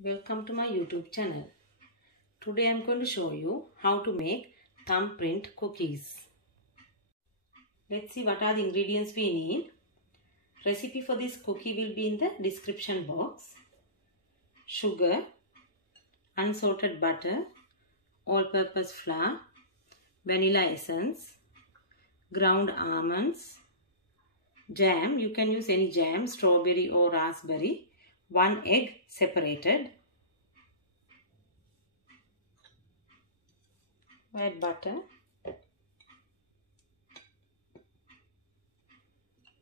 Welcome to my YouTube channel. Today I am going to show you how to make thumbprint cookies. Let's see what are the ingredients we need. Recipe for this cookie will be in the description box. Sugar, unsalted butter, all-purpose flour, vanilla essence, ground almonds, jam. You can use any jam, strawberry or raspberry. 1 egg separated. Add butter.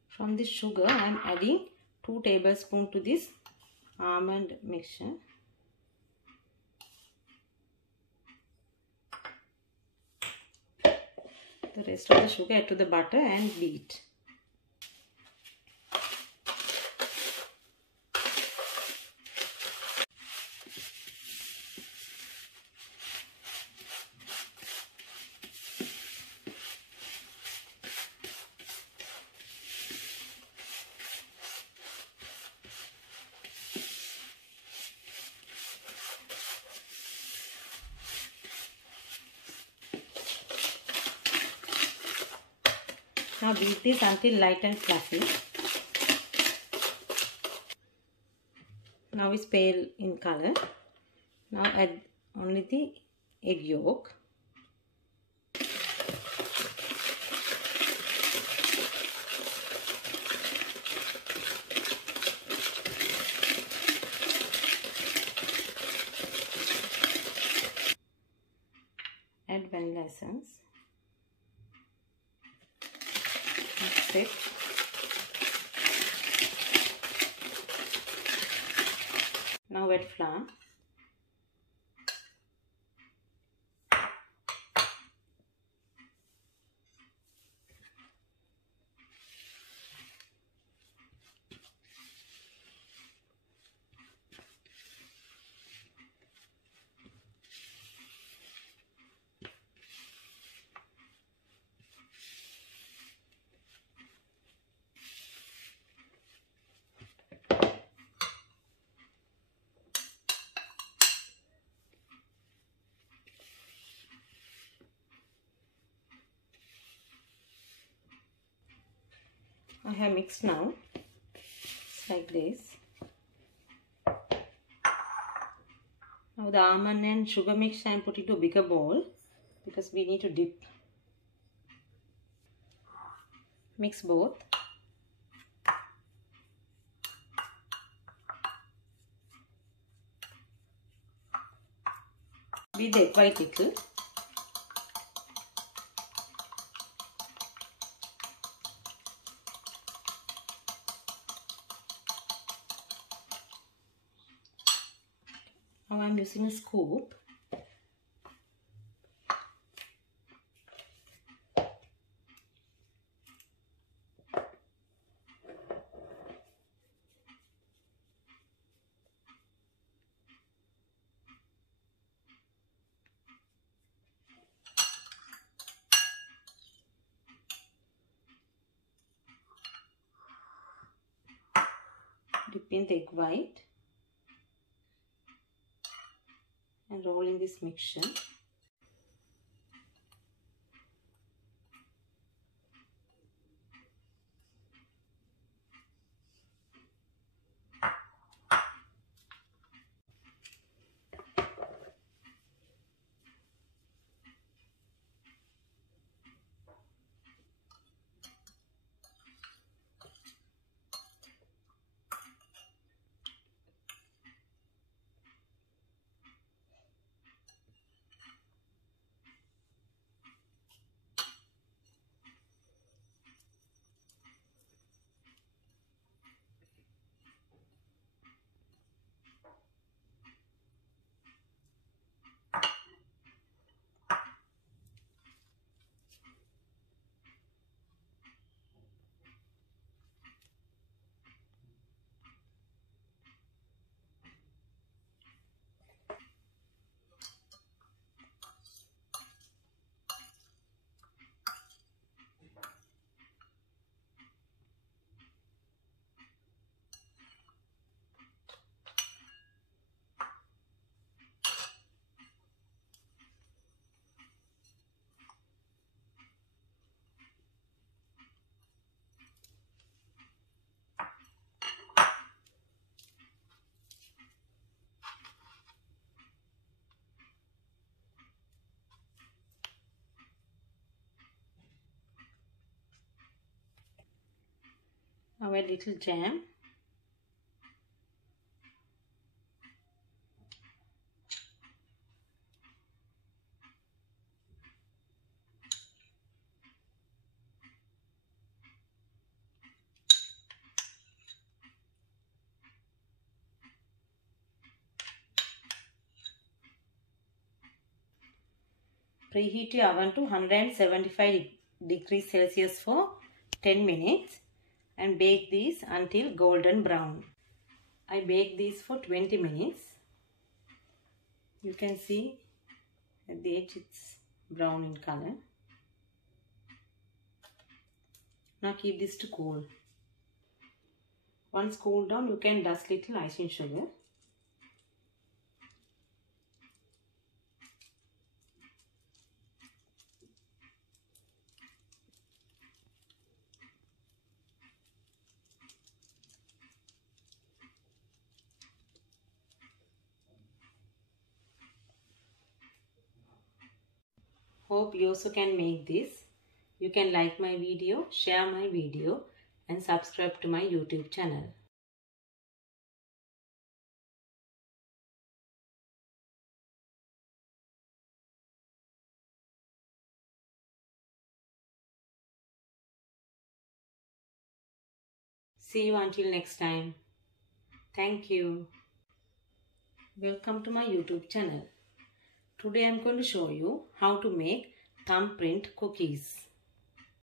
From this sugar I am adding 2 tablespoons to this almond mixture. The rest of the sugar add to the butter and beat. Now beat this until light and fluffy. Now it's pale in color. Now add only the egg yolk. Add vanilla essence. Mix it. Now add flour. I have mixed now. It's like this. Now the almond and sugar mixture I am putting to a bigger bowl because we need to dip. Mix both. Beat the egg white little. Now I am using a scoop. Dip in the egg white. And roll in this mixture. Now a little jam. Preheat your oven to 175 degrees Celsius for 10 minutes and bake these until golden brown. I bake these for 20 minutes. You can see at the edge it's brown in color. Now keep this to cool. Once cooled down, you can dust little icing sugar. Hope you also can make this. You can like my video, share my video and subscribe to my YouTube channel. See you until next time. Thank you. Welcome to my YouTube channel. Today I am going to show you how to make thumbprint cookies.